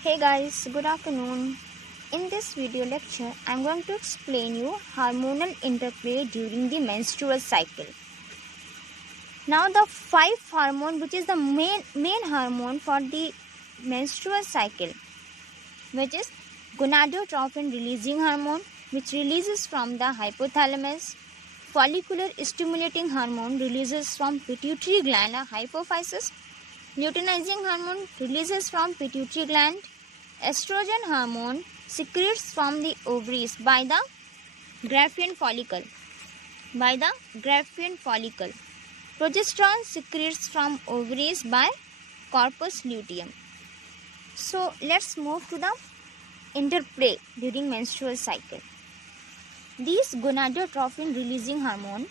Hey guys, good afternoon. In this video lecture, I am going to explain you hormonal interplay during the menstrual cycle. Now the five hormone which is the main hormone for the menstrual cycle, which is gonadotropin releasing hormone, which releases from the hypothalamus, follicular stimulating hormone releases from pituitary gland or hypophysis, luteinizing hormone releases from pituitary gland, estrogen hormone secretes from the ovaries by the Graafian follicle. Progesterone secretes from ovaries by corpus luteum. So let's move to the interplay during menstrual cycle. This gonadotropin releasing hormone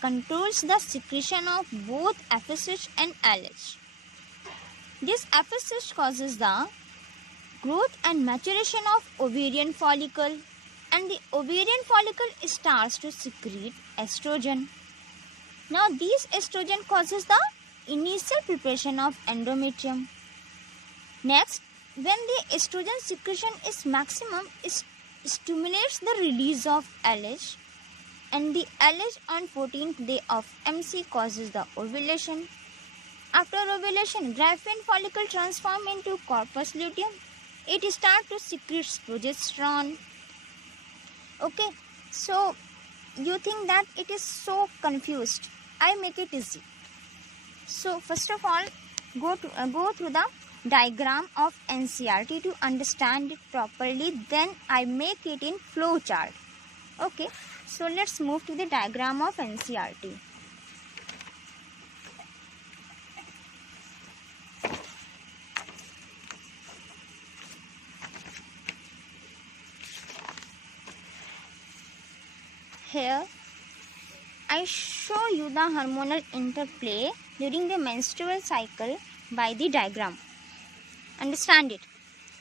controls the secretion of both FSH and LH. This FSH causes the growth and maturation of ovarian follicle, and the ovarian follicle starts to secrete estrogen. Now this estrogen causes the initial preparation of endometrium. Next, when the estrogen secretion is maximum, it stimulates the release of LH, and the LH on 14th day of MC causes the ovulation. After ovulation, Graafian follicle transforms into corpus luteum. It starts to secrete progesterone. Okay, so you think that it is so confused. I make it easy. So first of all, go through the diagram of NCERT to understand it properly. Then I make it in flow chart. Okay, so let's move to the diagram of NCERT. Here, I show you the hormonal interplay during the menstrual cycle by the diagram. Understand it.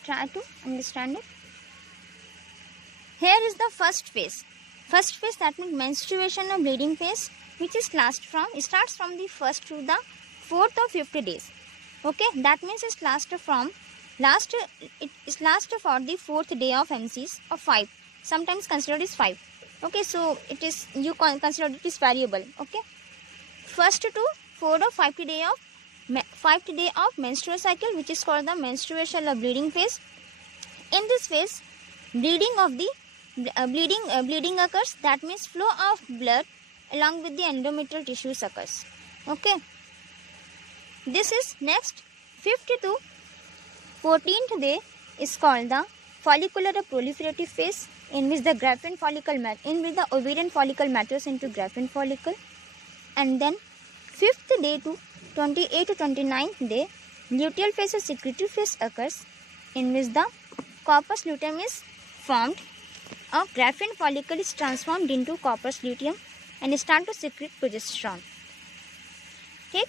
Try to understand it. Here is the first phase. First phase, that means menstruation or bleeding phase, which starts from the 1st to the 4th or 5th days. Okay, that means it lasts for the 4th day of MCs or 5. Sometimes considered is 5. Okay, so it is, you consider it is variable. Okay, 1st to 4th or 5th day of menstrual cycle, which is called the menstruation or bleeding phase. In this phase, bleeding occurs. That means flow of blood along with the endometrial tissues occurs. Okay, this is next 5th to 14th day is called the follicular proliferative phase, in which the ovarian follicle matures into Graafian follicle, and then 5th day to 28th to 29th day, luteal phase or secretory phase occurs, in which the corpus luteum is formed. A Graafian follicle is transformed into corpus luteum and start to secrete progesterone. Okay.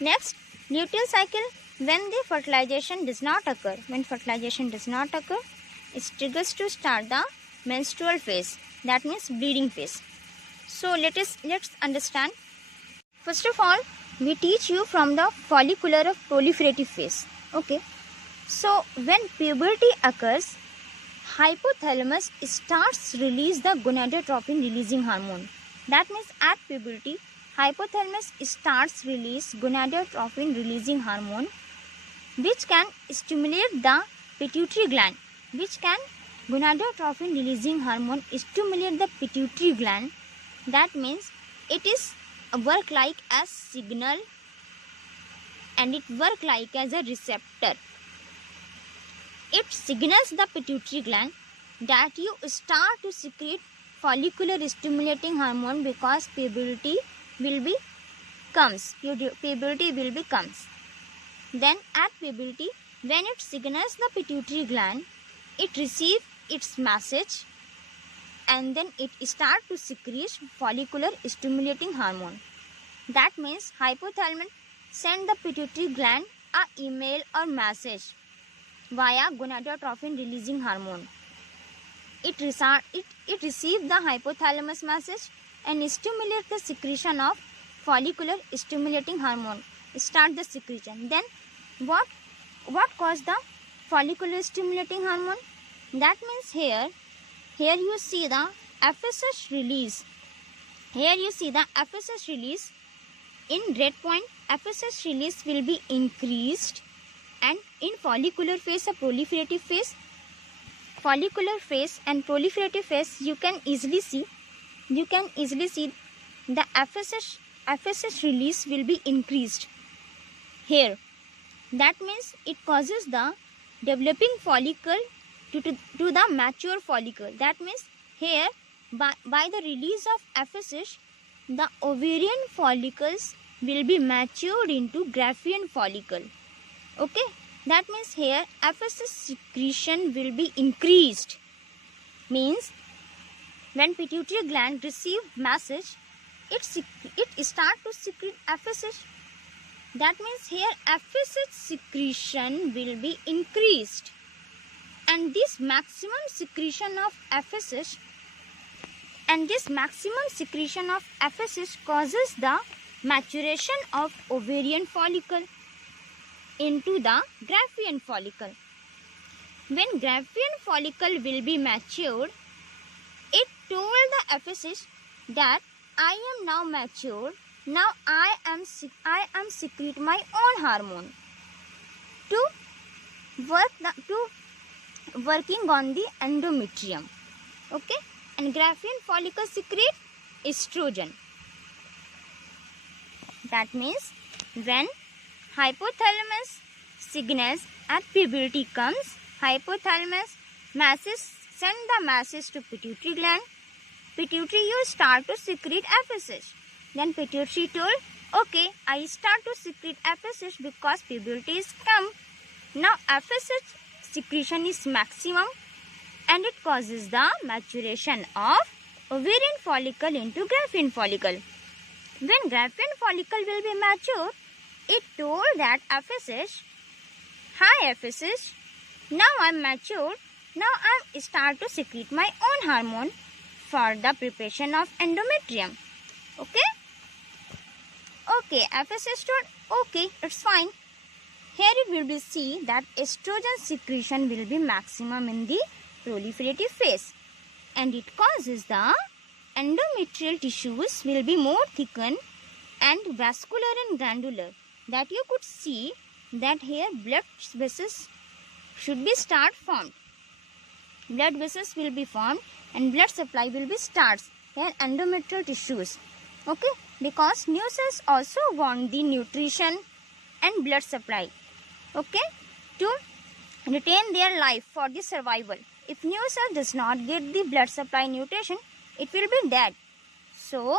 Next, luteal cycle, when the fertilization does not occur. It triggers to start the menstrual phase, that means bleeding phase. So let's understand. First of all, we teach you from the follicular proliferative phase. Okay, so when puberty occurs, hypothalamus starts release the gonadotropin releasing hormone. That means at puberty, hypothalamus starts release gonadotropin releasing hormone, which can stimulate the pituitary gland. Gonadotropin releasing hormone stimulate the pituitary gland. That means it is work like as signal, and it work like as a receptor. It signals the pituitary gland that you start to secrete follicular stimulating hormone, because puberty will be comes. Then at puberty, when it signals the pituitary gland, it receives its message, and then it start to secrete follicular stimulating hormone. That means hypothalamus send the pituitary gland a email or message via gonadotropin releasing hormone. It receives the hypothalamus message and stimulates the secretion of follicular stimulating hormone. Start the secretion. Then what caused the follicular stimulating hormone? That means here you see the FSH release. Here you see the FSH release. In red point, FSH release will be increased, and in follicular phase, a proliferative phase, and proliferative phase, you can easily see the FSH release will be increased here. That means it causes the developing follicle to the mature follicle. That means here by the release of FSH, the ovarian follicles will be matured into Graafian follicle. Okay, that means here FSH secretion will be increased. Means when pituitary gland receive message, it start to secrete FSH. That means here FSH secretion will be increased, and this maximum secretion of FSH causes the maturation of ovarian follicle into the Graafian follicle. When Graafian follicle will be matured, it told the FSH that I am now mature. Now I am secrete my own hormone to working on the endometrium. Okay, and Graafian follicle secrete estrogen. That means when hypothalamus signals at puberty comes, hypothalamus send the message to pituitary gland. Pituitary, you start to secrete FSH. Then pituitary told, okay, I start to secrete FSH because puberty is come. Now FSH secretion is maximum, and it causes the maturation of ovarian follicle into Graafian follicle. When Graafian follicle will be mature, it told that FSH, hi FSH, now I am matured. Now I start to secrete my own hormone for the preparation of endometrium. Okay? Okay, FSH told, okay, it's fine. Here you will be see that estrogen secretion will be maximum in the proliferative phase, and it causes the endometrial tissues will be more thickened and vascular and glandular. That you could see that here blood vessels should be formed. Blood vessels will be formed and blood supply will be starts. Here endometrial tissues. Okay, because new cells also want the nutrition and blood supply. Okay, to retain their life for the survival. If new cell does not get the blood supply nutrition, it will be dead. So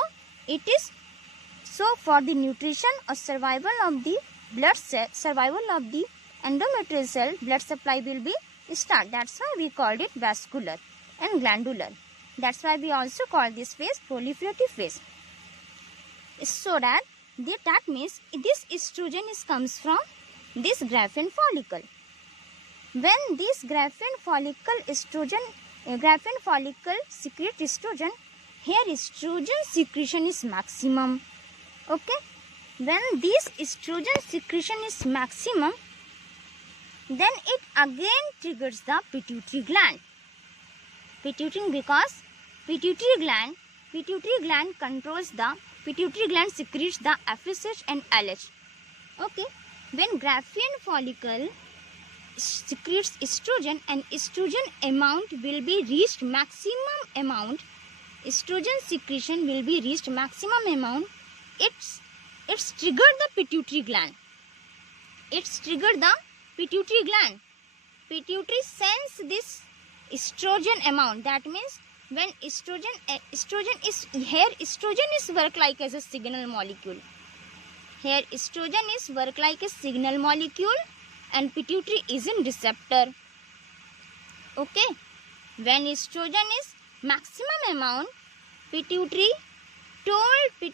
for the nutrition or survival of the blood cell, survival of the endometrial cell, blood supply will be start. That's why we called it vascular and glandular. That's why we also call this phase proliferative phase. So that means this estrogen comes from this Graafian follicle. When this Graafian follicle secrete estrogen, here estrogen secretion is maximum. Okay, when this estrogen secretion is maximum, then it again triggers the pituitary gland. Because pituitary gland controls the pituitary gland secretes the FSH and LH. Okay, when Graafian follicle secretes estrogen and estrogen amount will be reached maximum amount, estrogen secretion will be reached maximum amount, it's triggered the pituitary gland. Pituitary sends this estrogen amount. That means when estrogen is work like as a signal molecule. Here estrogen is work like a signal molecule and pituitary is in receptor. Okay, when estrogen is maximum amount, pituitary told the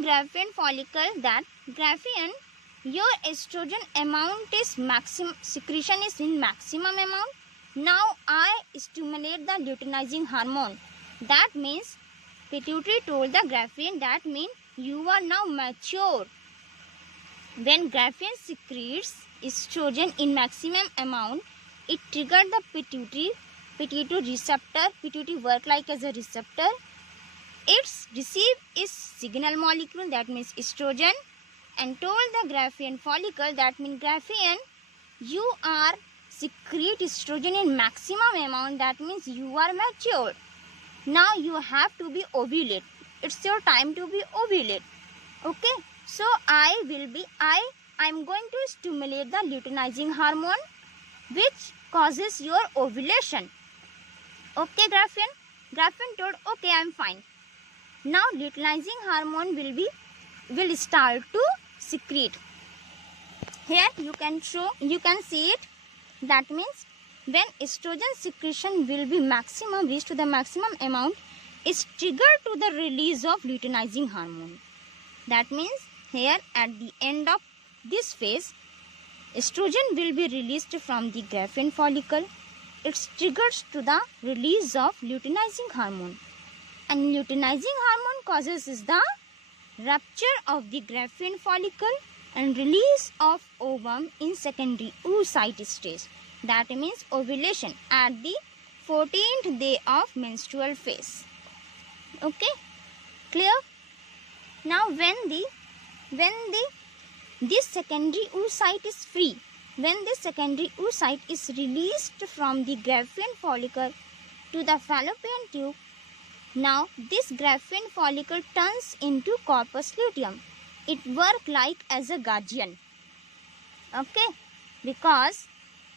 Graafian follicle that Graafian, your estrogen amount is maximum, secretion is in maximum amount. Now I stimulate the luteinizing hormone. That means pituitary told the Graafian, that means you are now mature. When graphene secretes estrogen in maximum amount, it triggers the pituitary receptor. Pituitary work like as a receptor. Its receive is signal molecule, that means estrogen, and told the graphene follicle, that means graphene, you are secrete estrogen in maximum amount, that means you are mature. Now you have to be ovulate. It's your time to be ovulate. Okay, so I'm going to stimulate the luteinizing hormone which causes your ovulation. Okay, graphene told, okay, I'm fine. Now luteinizing hormone will start to secrete. Here you can see it. That means when estrogen secretion will be reach to the maximum amount, is triggered to the release of luteinizing hormone. That means here at the end of this phase, estrogen will be released from the graphene follicle. It triggers to the release of luteinizing hormone. And luteinizing hormone causes is the rupture of the graphene follicle and release of ovum in secondary oocyte stage. That means ovulation at the 14th day of menstrual phase. Okay, clear? Now this secondary oocyte is free, when this secondary oocyte is released from the graphene follicle to the fallopian tube, now this graphene follicle turns into corpus luteum. It works like as a guardian. Okay, because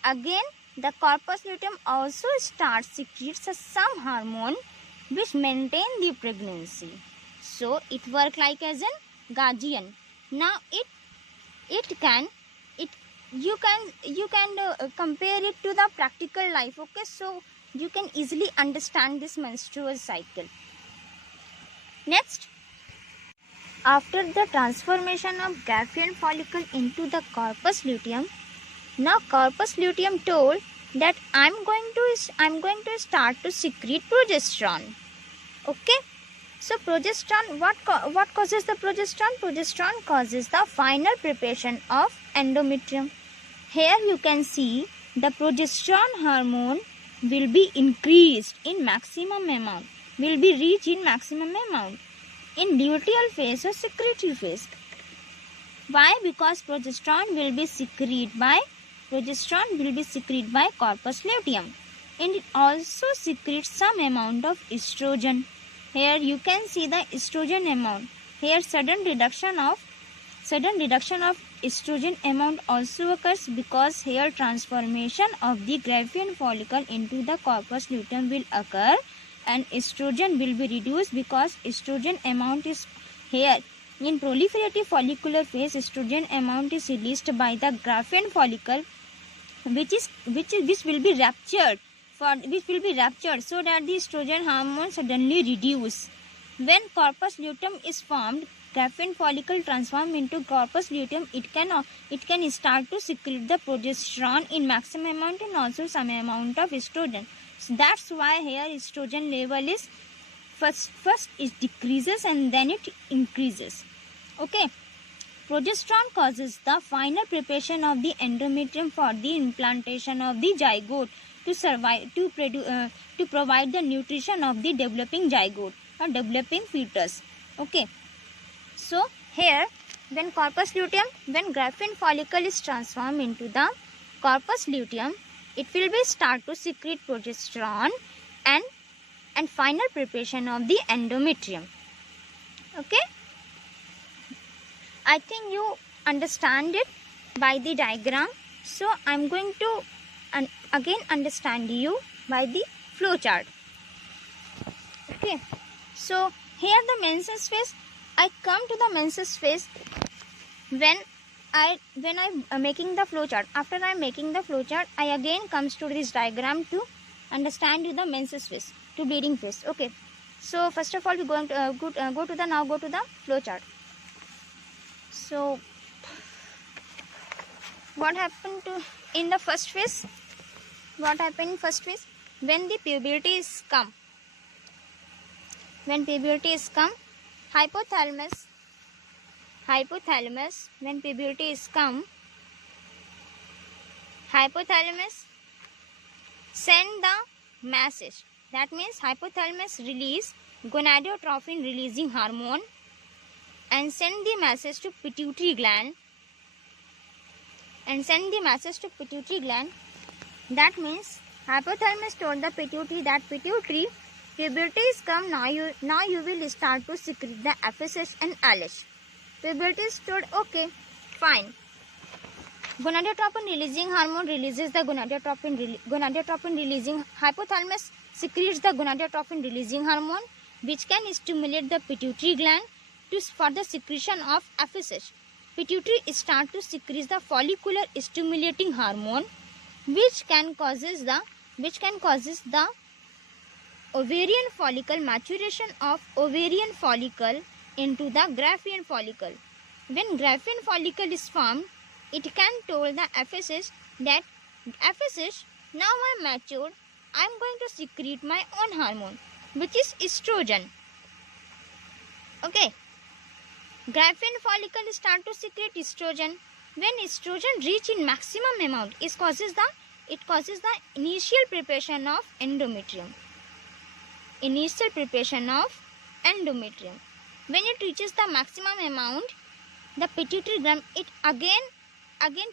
again the corpus luteum also secretes some hormone which maintain the pregnancy. So it works like as a guardian. Now you can compare it to the practical life. Okay, so you can easily understand this menstrual cycle. Next, after the transformation of graphene follicle into the corpus luteum, now corpus luteum told that I'm going to start to secrete progesterone. Okay, so progesterone, what causes the progesterone? Progesterone causes the final preparation of endometrium. Here you can see the progesterone hormone will be increased in maximum amount, will be reached in maximum amount in luteal phase or secretory phase. Why? Because progesterone will be secreted by corpus luteum, and it also secretes some amount of estrogen. Here you can see the estrogen amount. Here sudden reduction of estrogen amount also occurs, because here transformation of the graphene follicle into the corpus luteum will occur and estrogen will be reduced, because estrogen amount is here in proliferative follicular phase. Estrogen amount is released by the graphene follicle, which will be ruptured so that the estrogen hormone suddenly reduce. When corpus luteum is formed, graphene follicle transform into corpus luteum, it can start to secrete the progesterone in maximum amount and also some amount of estrogen. So that's why here estrogen level is first it decreases and then it increases. Okay, progesterone causes the final preparation of the endometrium for the implantation of the zygote to provide the nutrition of the developing zygote or developing fetus. Okay, so here when graphene follicle is transformed into the corpus luteum, it will be start to secrete progesterone and final preparation of the endometrium. Okay, I think you understand it by the diagram. So I'm going to again understand you by the flow chart. Okay, so here the menses phase. I come to the menses phase when I'm making the flow chart. After I'm making the flow chart, I again comes to this diagram to understand you the menses phase to bleeding phase. Okay, so first of all we going to go to the flow chart. So what happened in the first phase? What happened in first phase? When the puberty is come, hypothalamus hypothalamus, when puberty is come, hypothalamus send the message. That means hypothalamus release gonadotropin releasing hormone and send the message to pituitary gland. That means hypothalamus told the pituitary that pituitary, puberty is come, now you will start to secrete the FSH and LH. Puberty is told, okay, fine. Gonadotropin releasing hormone releases the gonadotropin releasing, hypothalamus secretes the gonadotropin releasing hormone, which can stimulate the pituitary gland for the secretion of FSH. Pituitary start to secrete the follicular stimulating hormone, which can causes the ovarian follicle, maturation of ovarian follicle into the Graafian follicle. When Graafian follicle is formed, it can tell the FSH that FSH, now I am matured, I am going to secrete my own hormone, which is estrogen. Okay. Graafian follicle start to secrete estrogen. When estrogen reach in maximum amount, it causes the initial preparation of endometrium. When it reaches the maximum amount, the pituitary gland, it again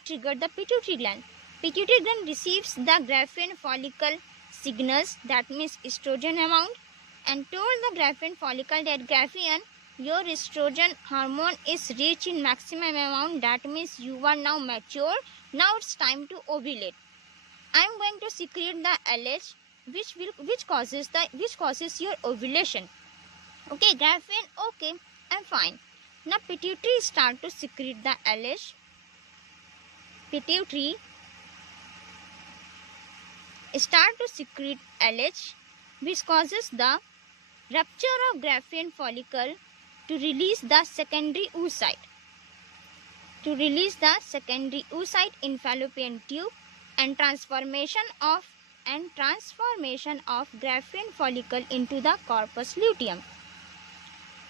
triggered the pituitary gland. Pituitary gland receives the Graafian follicle signals, that means estrogen amount, and told the Graafian follicle that Graafian, your estrogen hormone is reached in maximum amount, that means you are now mature, now it's time to ovulate. I am going to secrete the LH, which causes your ovulation. Okay, Graafian, okay, I'm fine. Now pituitary start to secrete the LH. Pituitary start to secrete LH, which causes the rupture of Graafian follicle to release the secondary oocyte. In fallopian tube and transformation of Graafian follicle into the corpus luteum.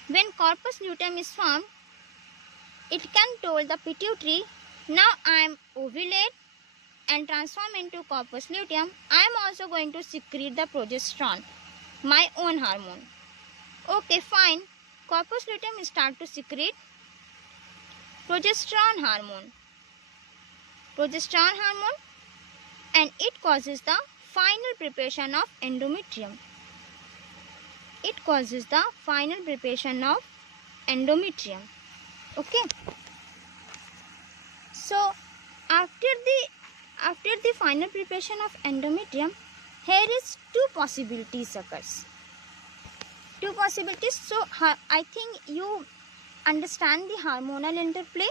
When corpus luteum is formed, it can tell the pituitary, now I am ovulate and transform into corpus luteum. I am also going to secrete the progesterone, my own hormone. Okay, fine. Corpus luteum start to secrete progesterone hormone, and it causes the final preparation of endometrium. Okay. So after the final preparation of endometrium, here is two possibilities occurs. So I think you understand the hormonal interplay.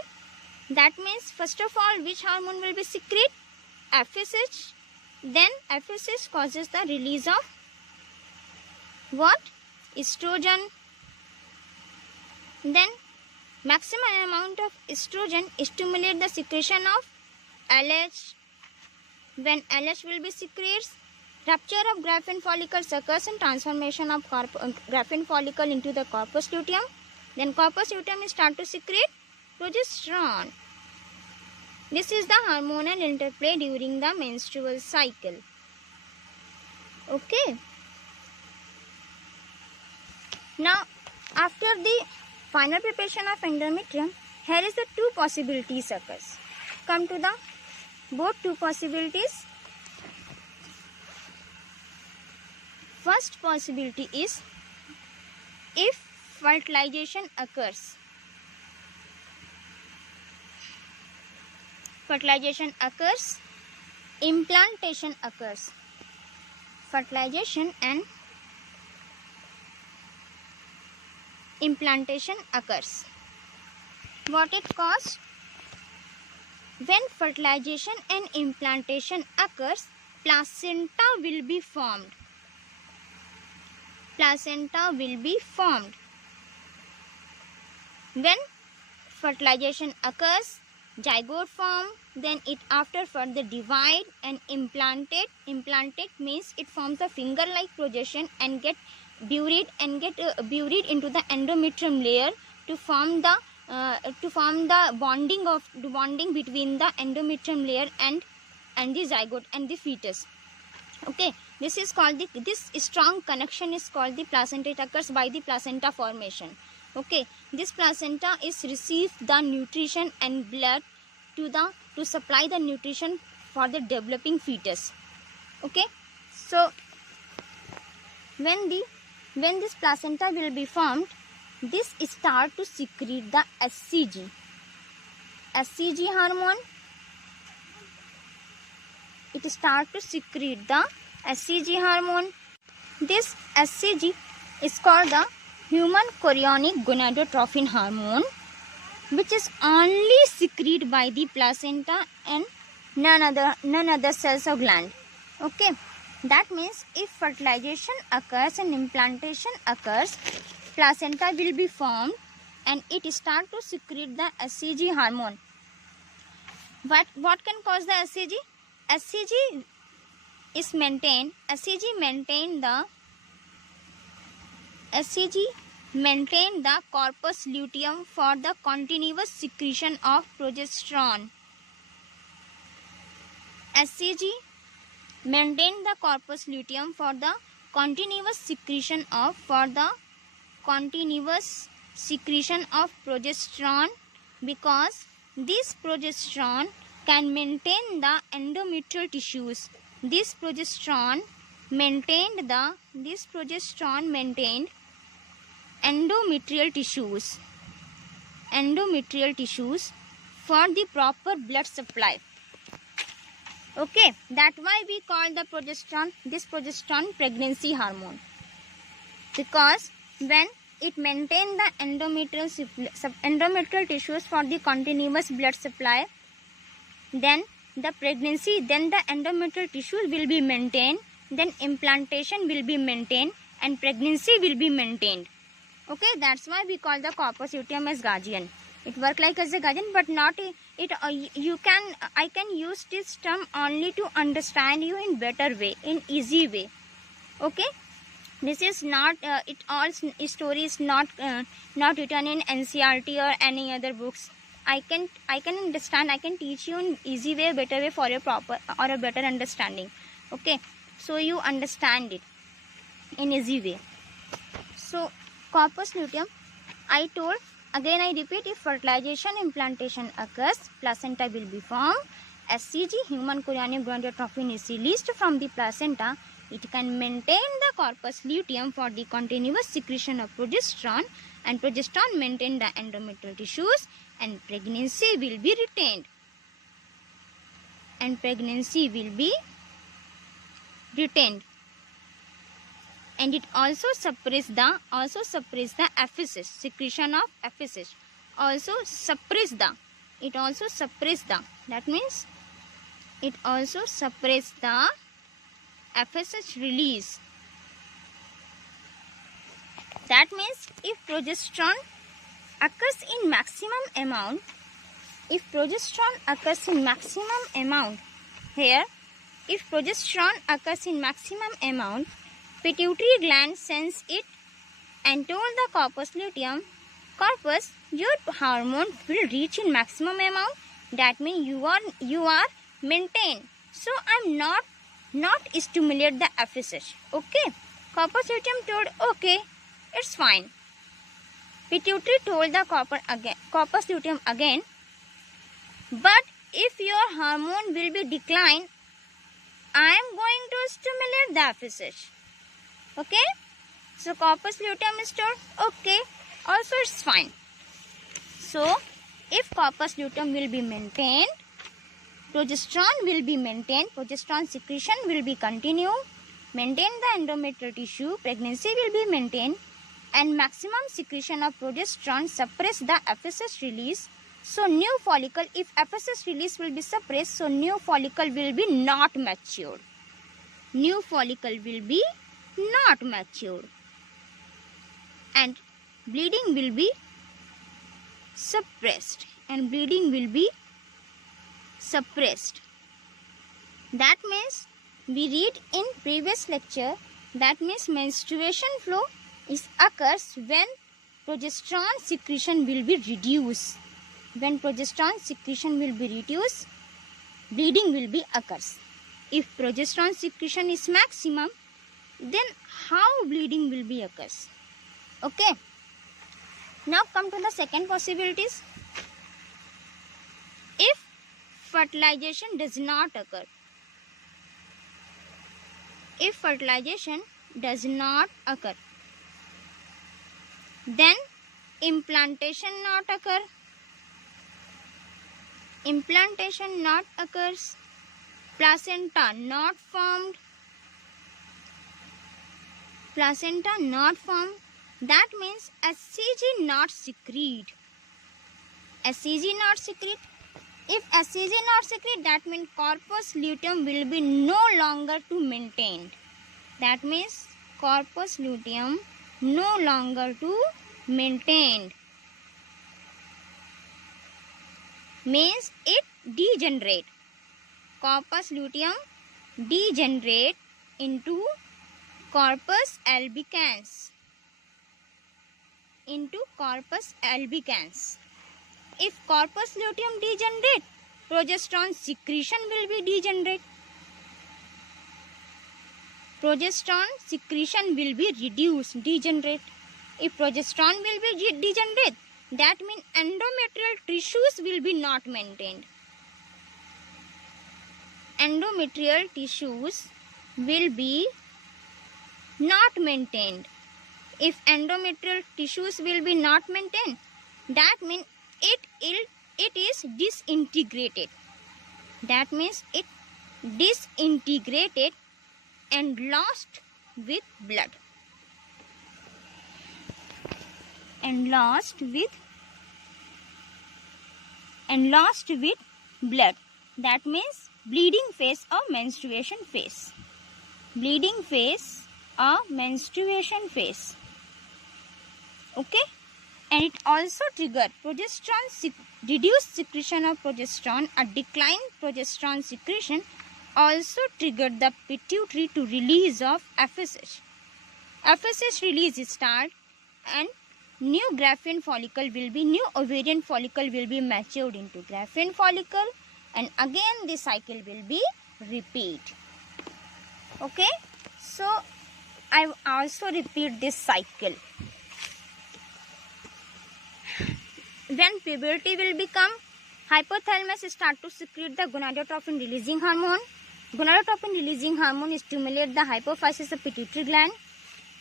That means first of all, which hormone will be secreted? FSH. Then FSH causes the release of what? Estrogen. Then maximum amount of estrogen stimulate the secretion of LH. When LH will be secreted, rupture of Graafian follicle occurs and transformation of Graafian follicle into the corpus luteum. Then corpus luteum start to secrete progesterone. This is the hormonal interplay during the menstrual cycle. Okay. Now, after the final preparation of endometrium, here is the two possibilities occurs. Come to the both two possibilities. First possibility is if fertilization occurs. Implantation occurs. Fertilization and implantation occurs. What it causes? When fertilization and implantation occurs, placenta will be formed. When fertilization occurs, zygote form, then it after further divide and implanted. Implanted means it forms a finger-like projection and get buried into the endometrium layer to form the the bonding between the endometrium layer and the zygote and the fetus. Okay, this strong connection is called the placenta. It occurs by the placenta formation. Okay, this placenta is receive the nutrition and blood to supply the nutrition for the developing fetus. Okay, so when this placenta will be formed, this start to secrete the HCG hormone. It start to secrete the HCG hormone. This HCG is called the human chorionic gonadotrophin hormone, which is only secreted by the placenta and none other cells or gland. Okay, that means if fertilization occurs and implantation occurs, placenta will be formed and it start to secrete the HCG hormone. What can cause the HCG? HCG maintain the corpus luteum for the continuous secretion of progesterone. HCG maintain the corpus luteum for the continuous secretion of progesterone, because this progesterone can maintain the endometrial tissues. This progesterone maintained endometrial tissues for the proper blood supply. Okay, that's why we call this progesterone pregnancy hormone, because when it maintains the endometrial tissues for the continuous blood supply, then the endometrial tissues will be maintained, then implantation will be maintained and pregnancy will be maintained. Okay, that's why we call the corpus luteum as guardian. It works like as a guardian, but not it. I can use this term only to understand you in better way, in easy way. Okay, this is not story is not written in NCERT or any other books. I can understand. I can teach you in easy way, better way for a proper or a better understanding. Okay, so you understand it in easy way. So corpus luteum, I told, again I repeat, if fertilization implantation occurs, placenta will be formed. HCG, human chorionic gonadotrophin, is released from the placenta. It can maintain the corpus luteum for the continuous secretion of progesterone, and progesterone maintain the endometrial tissues, and pregnancy will be retained. And it also suppress the epiphysis, secretion of epiphysis. That means it also suppress the epiphysis release. That means if progesterone occurs in maximum amount, pituitary gland sense it and told the corpus luteum, corpus, your hormone will reach in maximum amount. That means you are maintained. So I'm not stimulate the epiphysis. Okay, corpus luteum told, okay, it's fine. Pituitary told the corpus luteum again, but if your hormone will be declined, I am going to stimulate the epiphysis. Okay, so corpus luteum is told, okay, also it's fine. So if corpus luteum will be maintained, progesterone will be maintained, progesterone secretion will be continued, maintain the endometrial tissue, pregnancy will be maintained, and maximum secretion of progesterone suppress the epiphysis release. So new follicle, if epiphysis release will be suppressed, so new follicle will be not matured. And bleeding will be suppressed. That means we read in previous lecture, that means menstruation flow occurs when progesterone secretion will be reduced. When progesterone secretion will be reduced, bleeding will be occurs. If progesterone secretion is maximum, then how bleeding will be occurs? Okay. Now come to the second possibilities. If fertilization does not occur, if fertilization does not occur, then implantation not occur. Implantation not occurs. Placenta not formed. Placenta not formed. That means HCG not secrete. HCG not secrete. If HCG not secrete, that means corpus luteum will be no longer to maintained. That means corpus luteum no longer to maintained. Means it degenerate. Corpus luteum degenerate into corpus albicans. Into corpus albicans. If corpus luteum degenerate, progesterone secretion will be degenerate. Progesterone secretion will be reduced, degenerate. If progesterone will be degenerate, that means endometrial tissues will be not maintained. Endometrial tissues will be not maintained. If endometrial tissues will be not maintained, that means it is disintegrated. That means it disintegrated and lost with blood. And lost with blood. That means bleeding phase or menstruation phase. Bleeding phase or menstruation phase. Okay. And it also trigger progesterone reduced secretion of progesterone. A decline progesterone secretion also triggered the pituitary to release of FSH. FSH release start and new Graafian follicle will be, new ovarian follicle will be matured into Graafian follicle, and again the cycle will be repeat. Okay. So I also repeat this cycle. When puberty will become, hypothalamus start to secrete the gonadotropin releasing hormone. Gonadotropin releasing hormone stimulate the hypophysis of pituitary gland.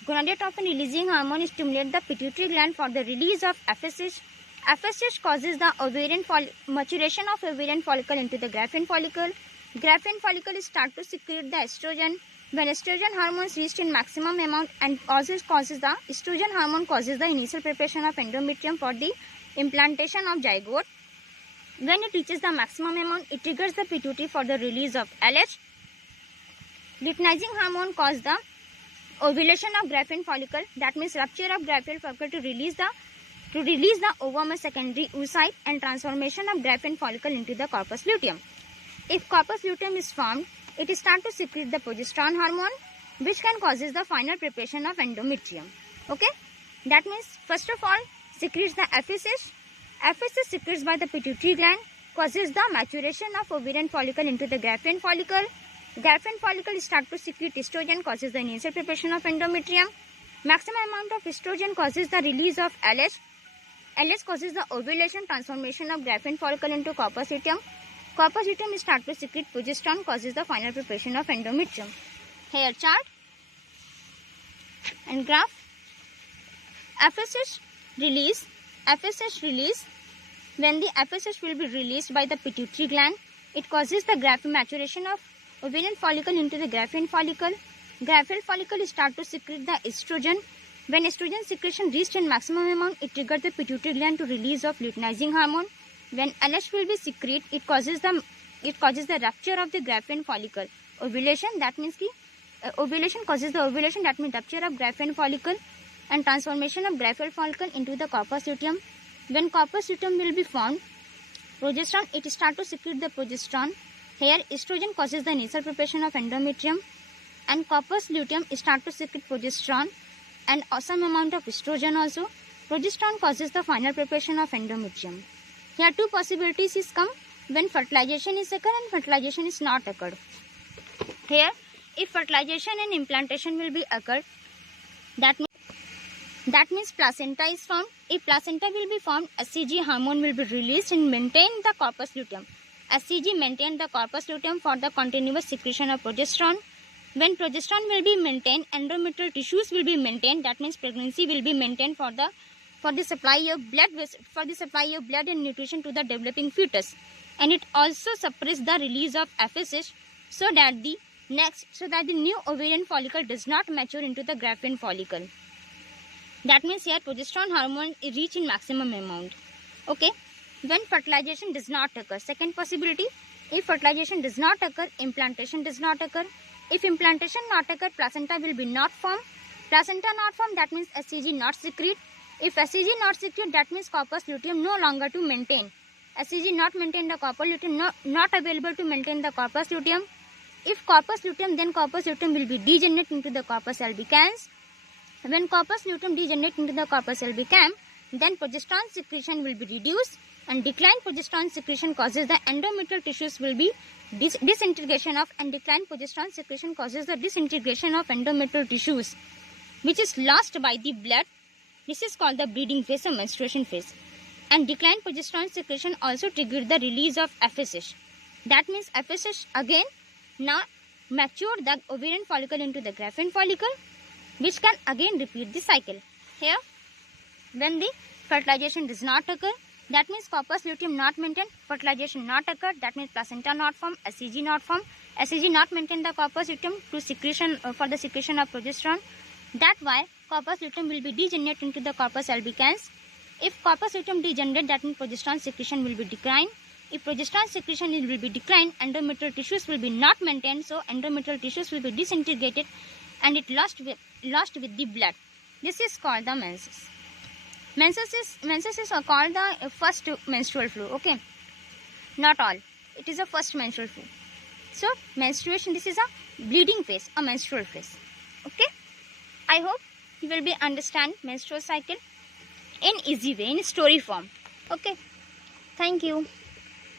Gonadotropin releasing hormone stimulate the pituitary gland for the release of FSH. FSH causes the ovarian maturation of ovarian follicle into the Graafian follicle. Graafian follicle start to secrete the estrogen. When estrogen hormones reached in maximum amount and causes the estrogen hormone causes the initial preparation of endometrium for the implantation of zygote. When it reaches the maximum amount, it triggers the pituitary for the release of LH. Luteinizing hormone causes the ovulation of Graafian follicle. That means rupture of Graafian follicle to release the ovum secondary oocyte and transformation of Graafian follicle into the corpus luteum. If corpus luteum is formed, it starts to secrete the progesterone hormone, which can causes the final preparation of endometrium. Okay, that means first of all secretes the FSH. FSH secretes by the pituitary gland, causes the maturation of ovarian follicle into the Graafian follicle. Graafian follicle start to secrete estrogen, causes the initial preparation of endometrium. Maximum amount of estrogen causes the release of LH. LH causes the ovulation, transformation of Graafian follicle into corpus luteum. Corpus luteum start to secrete progesterone, causes the final preparation of endometrium. Here chart and graph. FSH release. When the FSH will be released by the pituitary gland, it causes the maturation of ovarian follicle into the Graafian follicle. Graafian follicle start to secrete the estrogen. When estrogen secretion reached in maximum amount, it triggers the pituitary gland to release of luteinizing hormone. When LH will be secreted, it causes the rupture of the Graafian follicle. Ovulation, that means ovulation causes the ovulation, that means rupture of Graafian follicle and transformation of Graafian follicle into the corpus luteum. When corpus luteum will be formed, progesterone, it start to secrete the progesterone. Here estrogen causes the initial preparation of endometrium, and corpus luteum start to secrete progesterone and some amount of estrogen also. Progesterone causes the final preparation of endometrium. Here two possibilities is come when fertilization is occurred and fertilization is not occurred. Here, if fertilization and implantation will be occurred, that means placenta is formed. If placenta will be formed, HCG hormone will be released and maintain the corpus luteum. HCG maintain the corpus luteum for the continuous secretion of progesterone. When progesterone will be maintained, endometrial tissues will be maintained. That means pregnancy will be maintained for the supply of blood and nutrition to the developing fetus. And it also suppresses the release of FSH so that the new ovarian follicle does not mature into the Graafian follicle. That means here progesterone hormone is reach in maximum amount. Okay. When fertilization does not occur, second possibility, if fertilization does not occur, implantation does not occur. If implantation not occur, placenta will be not formed. Placenta not formed, that means HCG not secrete. If HCG not secrete, that means corpus luteum no longer to maintain. HCG not maintain the corpus luteum, not available to maintain the corpus luteum. If corpus luteum, then corpus luteum will be degenerate into the corpus albicans. When corpus luteum degenerate into the corpus albicans, then progesterone secretion will be reduced, and declined progesterone secretion causes the endometrial tissues will be disintegration of, and declined progesterone secretion causes the disintegration of endometrial tissues, which is lost by the blood. This is called the bleeding phase or menstruation phase. And declined progesterone secretion also triggered the release of FSH. That means FSH again now mature the ovarian follicle into the Graafian follicle, which can again repeat the cycle. Here, when the fertilization does not occur, that means corpus luteum not maintained, fertilization not occurred, that means placenta not formed, HCG not formed, HCG not maintained the corpus luteum to secretion for the secretion of progesterone. That's why corpus luteum will be degenerate into the corpus albicans. If corpus luteum degenerate, that means progesterone secretion will be declined. If progesterone secretion will be declined, endometrial tissues will be not maintained, so endometrial tissues will be disintegrated and it lost with the blood. This is called the menses. Menses is called the first menstrual flow. Okay, not all. It is a first menstrual flow. So menstruation, this is a bleeding phase, a menstrual phase. Okay, I hope you will be understand menstrual cycle in easy way, in story form. Okay, thank you.